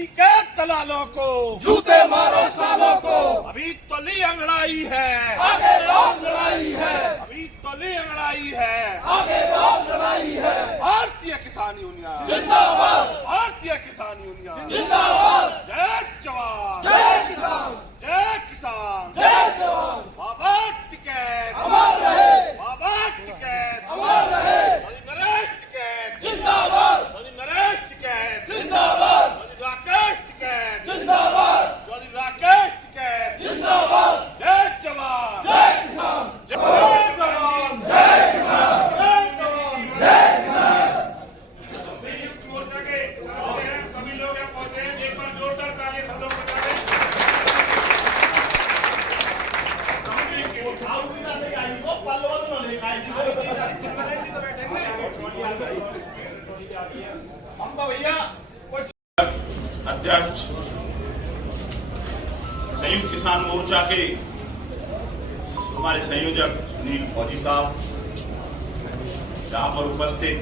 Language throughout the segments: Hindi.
रवि के दलालों को जूते मारो सालों को, अभी तो ली अंगड़ाई है, आगे बहुत लड़ाई है, अभी तो ली अंगड़ाई है, आगे बहुत लड़ाई है। भारतीय किसान यूनियन जिंदाबाद, भारतीय किसान यूनियन जिंदाबाद, जय जवान जय किसान, जय किसान जय जवान। बाबा टिकट अमर रहे, बाबा टिकट अमर रहे, नरेश टिकट जिंदाबाद, नरेश टिकट जिंदाबाद, राकेश टिकट जिंदाबाद, राकेश टिकट जिंदाबाद। जय जवान जय किसान, जय जवान जय किसान, जय जवान जय किसान। संयुक्त मोर्चा के सभी लोग यहाँ पहुंचे हैं। एक बार जोरदार ताली सब लोग बजा दें। हम तो भैया अध्यक्ष संयुक्त किसान मोर्चा के हमारे संयोजक सुनील फौजी साहब, यहाँ पर उपस्थित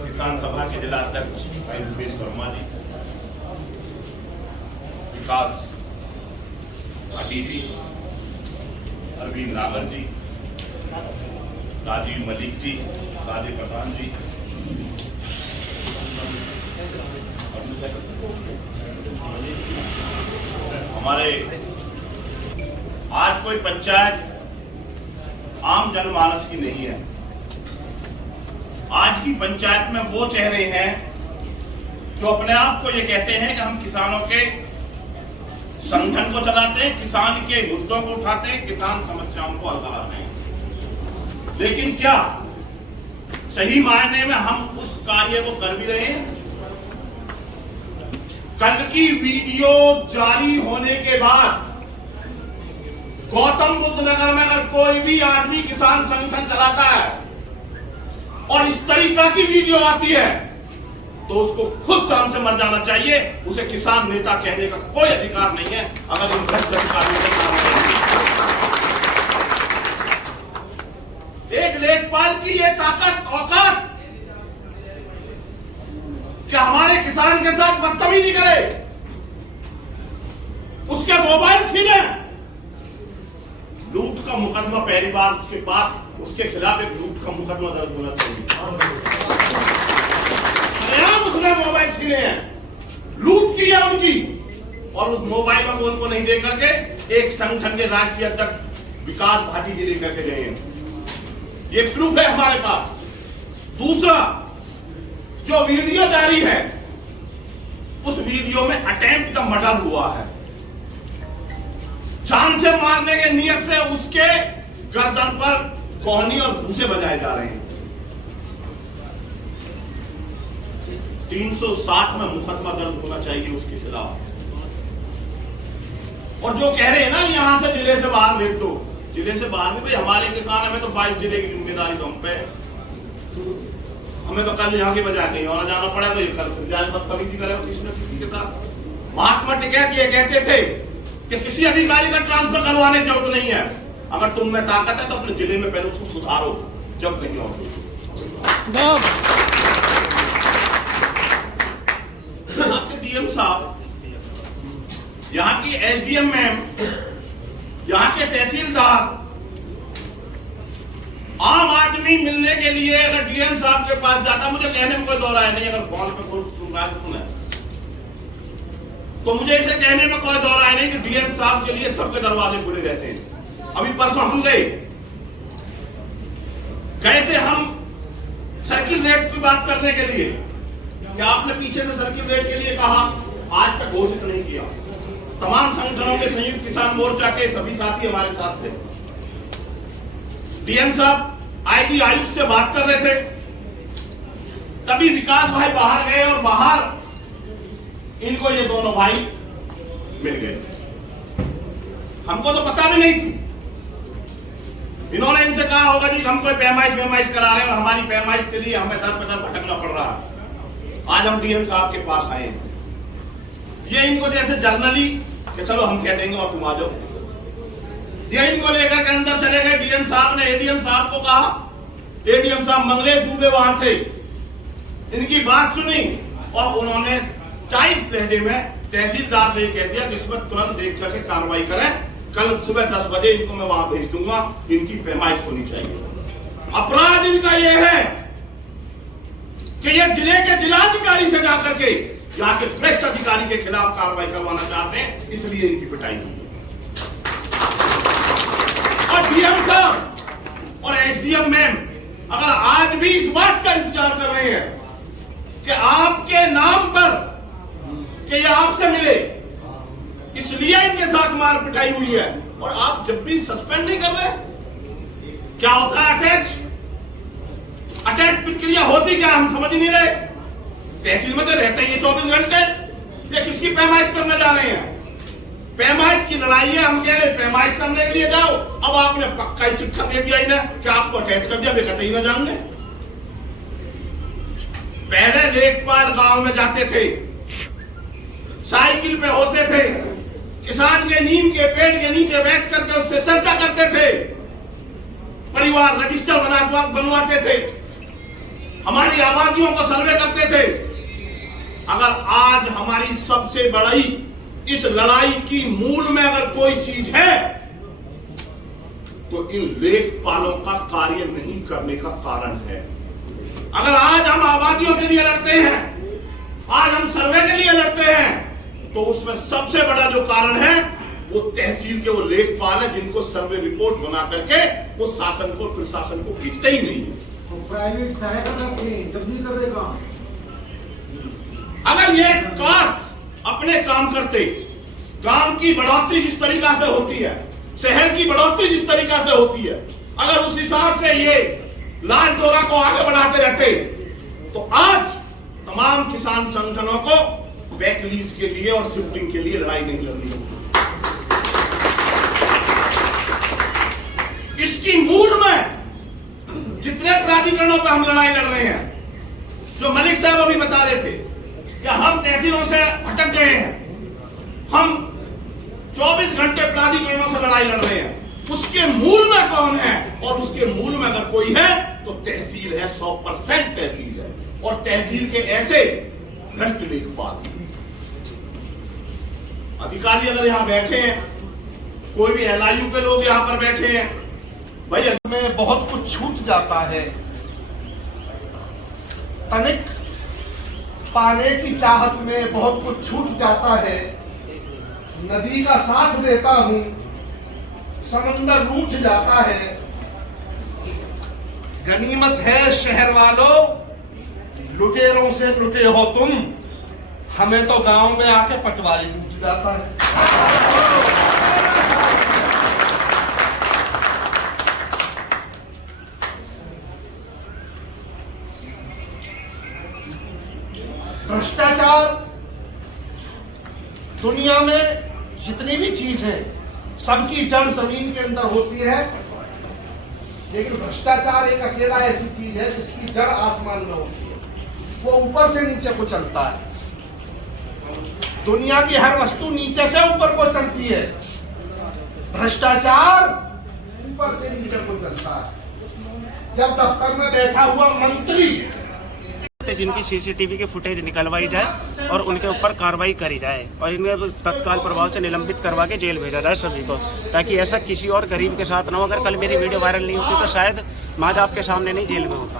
किसान सभा के जिला अध्यक्ष भाई रुपेश वर्मा जी, विकास पाटिल जी, अरविंद रावत जी, राजीव मलिक जी, राजीव प्रधान जी, हमारे आज कोई पंचायत आम जनमानस की नहीं है। आज की पंचायत में वो चेहरे हैं जो अपने आप को ये कहते हैं कि हम किसानों के संगठन को चलाते हैं, किसान के मुद्दों को उठाते हैं, किसान समस्याओं को हल कराते हैं। लेकिन क्या सही मायने में हम उस कार्य को कर भी रहे हैं? कल की वीडियो जारी होने के बाद गौतम बुद्ध नगर में अगर कोई भी आदमी किसान संगठन चलाता है और इस तरीका की वीडियो आती है तो उसको खुद शर्म से मर जाना चाहिए। उसे किसान नेता कहने का कोई अधिकार नहीं है अगर इन भ्रष्ट अधिकारियों के काम एक लेखपाल की ये ताकत औकात कि हमारे किसान के साथ बदतमीजी करे, उसके मोबाइल छीने, लूट का मुकदमा पहली बार उसके बाद उसके खिलाफ एक लूट का मुकदमा दर्ज होना चाहिए। उसने मोबाइल छीने हैं, लूट की है उनकी, और उस मोबाइल में उनको नहीं दे करके एक संगठन के राष्ट्रीय अध्यक्ष विकास भाटी जी लेकर के गए हैं। ये प्रूफ है हमारे पास। दूसरा, जो वीडियो जारी है उस वीडियो में अटेम्प्ट का मर्डर हुआ है। जान से मारने के नियत से उसके गर्दन पर कोहनी और भूसे बजाए जा रहे हैं। 307 में मुकदमा दर्ज होना चाहिए उसके खिलाफ। और जो कह रहे हैं ना यहां से जिले से बाहर भेज दो, जिले से बाहर नहीं भाई, हमारे किसान हमें तो 22 जिले की जिम्मेदारी तो हम पे है। हमें तो कल यहाँ की बजाय कहीं और जाना पड़ा तो ये कल जाए बदतमीजी करे किसी न किसी के साथ। महात्मा टिकैत ये कहते थे कि किसी अधिकारी का ट्रांसफर करवाने की जरूरत नहीं है, अगर तुम में ताकत है तो अपने जिले में पहले उसको सुधारो जब कहीं और। यहाँ के डीएम साहब, यहाँ की एसडीएम मैम, यहाँ के तहसीलदार, आम आदमी मिलने के लिए अगर डीएम साहब के पास जाता, मुझे कहने में कोई दो राय नहीं, अगर फोन पे कोई सुन रहा है तो सुने, तो मुझे इसे कहने में कोई दो राय नहीं कि डीएम साहब के लिए सबके दरवाजे खुले रहते हैं। अभी परसों हम गए थे हम सर्किल रेट की बात करने के लिए, क्या आपने पीछे से सर्किल रेट के लिए कहा, आज तक घोषित नहीं किया। तमाम संगठनों के संयुक्त किसान मोर्चा के सभी साथी हमारे साथ थे। डीएम साहब आईजी आयुष से बात कर रहे थे, तभी विकास भाई बाहर गए और बाहर इनको ये दोनों भाई मिल गए। हमको तो पता भी नहीं थी। इन्होंने इनसे कहा होगा जी हम कोई पैमाइश करा रहे हैं और हमारी पैमाइश के लिए हमें दर पे दर भटकना पड़ रहा है। आज हम डीएम साहब के पास आए, ये इनको जैसे जर्नली कि चलो हम कह देंगे और तुम आ जाओ, ये इनको लेकर के अंदर चले गए। डीएम साहब ने एडीएम साहब को कहा, एडीएम साहब मंगलेश दुबे वहां थे, इनकी बात सुनी और उन्होंने टाइट लहजे में तहसीलदार से ये कह दिया कि इसमें तुरंत देख करके कार्रवाई करें, कल सुबह 10 बजे इनको मैं वहां भेज दूंगा, इनकी पैमाइश होनी चाहिए। अपराध इनका ये है कि ये जिले के जिलाधिकारी से जाकर के यहाँ के भ्रष्ट अधिकारी के खिलाफ कार्रवाई करवाना चाहते हैं, इसलिए इनकी पिटाई हुई। और डीएम साहब और एसडीएम मैम अगर आज भी इस बात का इंतजार कर रहे हैं कि आपके नाम पर कि ये आपसे मिले, इसलिए इनके साथ मार पिटाई हुई है, और आप जब भी सस्पेंड नहीं कर रहे, क्या होता है अटैच प्रक्रिया होती क्या, हम समझ नहीं रहे। तहसील में तो रहते ही 24 घंटे, ये किसकी पैमाइश करने जा रहे हैं? पैमाइश की लड़ाई है, हम कह रहे पैमाइश करने के लिए जाओ, अब आपने पक्का ही चिट्ठा दे दिया इन्हें कि आपको अटैच कर दिया, बेकते ही ना जाएंगे। पहले लेखपाल गांव में जाते थे, साइकिल पे होते थे, किसान के नीम के पेड़ के नीचे बैठ करके उससे चर्चा करते थे, परिवार रजिस्टर बनवाते थे, हमारी आबादियों को सर्वे करते थे। अगर आज हमारी सबसे बड़ी इस लड़ाई की मूल में अगर कोई चीज है तो इन लेखपालों का कार्य नहीं करने का कारण है। अगर आज हम आबादियों के लिए लड़ते हैं, आज हम सर्वे के लिए लड़ते हैं, तो उसमें सबसे बड़ा जो कारण है वो तहसील के वो लेखपाल है, जिनको सर्वे रिपोर्ट बना करके वो शासन को प्रशासन को भेजते ही नहीं है। प्राइवेट सहायता जब नहीं कर देगा। अगर ये काश अपने काम करते, गांव की बढ़ोतरी जिस तरीका से होती है, शहर की बढ़ोतरी जिस तरीका से होती है, अगर उस हिसाब से ये लाल डोरा को आगे बढ़ाते रहते, तो आज तमाम किसान संगठनों को बैकलीज के लिए और शिफ्टिंग के लिए लड़ाई नहीं लड़नी होगी। इसकी मूल में जितने प्राधिकरणों पर हम लड़ाई लड़ रहे हैं, जो मलिक साहब अभी बता रहे थे कि हम तहसीलों से भटक गए हैं, हम 24 घंटे प्राधिकरणों से लड़ाई लड़ रहे हैं, उसके मूल में कौन है? और उसके मूल में अगर कोई है तो तहसील है, 100% तहसील है। और तहसील के ऐसे भ्रष्ट लेखपाल अधिकारी अगर यहां बैठे हैं, कोई भी एलआईयू के लोग यहां पर बैठे हैं, भाई में बहुत कुछ छूट जाता है, तनिक पाने की चाहत में बहुत कुछ छूट जाता है। नदी का साथ देता हूं, समंदर रूठ जाता है। गनीमत है शहर वालों, लुटेरों से लुटे हो तुम, हमें तो गांव में आके पटवारी लूट जाता है। भ्रष्टाचार दुनिया में जितनी भी चीज है सबकी जड़ जमीन के अंदर होती है, लेकिन भ्रष्टाचार एक अकेला ऐसी चीज है जिसकी जड़ आसमान में होती है, वो ऊपर से नीचे को चलता है। दुनिया की हर वस्तु नीचे से ऊपर को चलती है, भ्रष्टाचार ऊपर से नीचे को चलता है। जब दफ्तर में बैठा हुआ मंत्री, जिनकी सीसीटीवी के फुटेज निकलवाई जाए और उनके ऊपर कार्रवाई करी जाए और इन्हें तत्काल प्रभाव से निलंबित करवा के जेल भेजा जाए सभी को, ताकि ऐसा किसी और गरीब के साथ ना हो। अगर कल मेरी वीडियो वायरल नहीं होती तो शायद माज आपके सामने नहीं जेल में होता।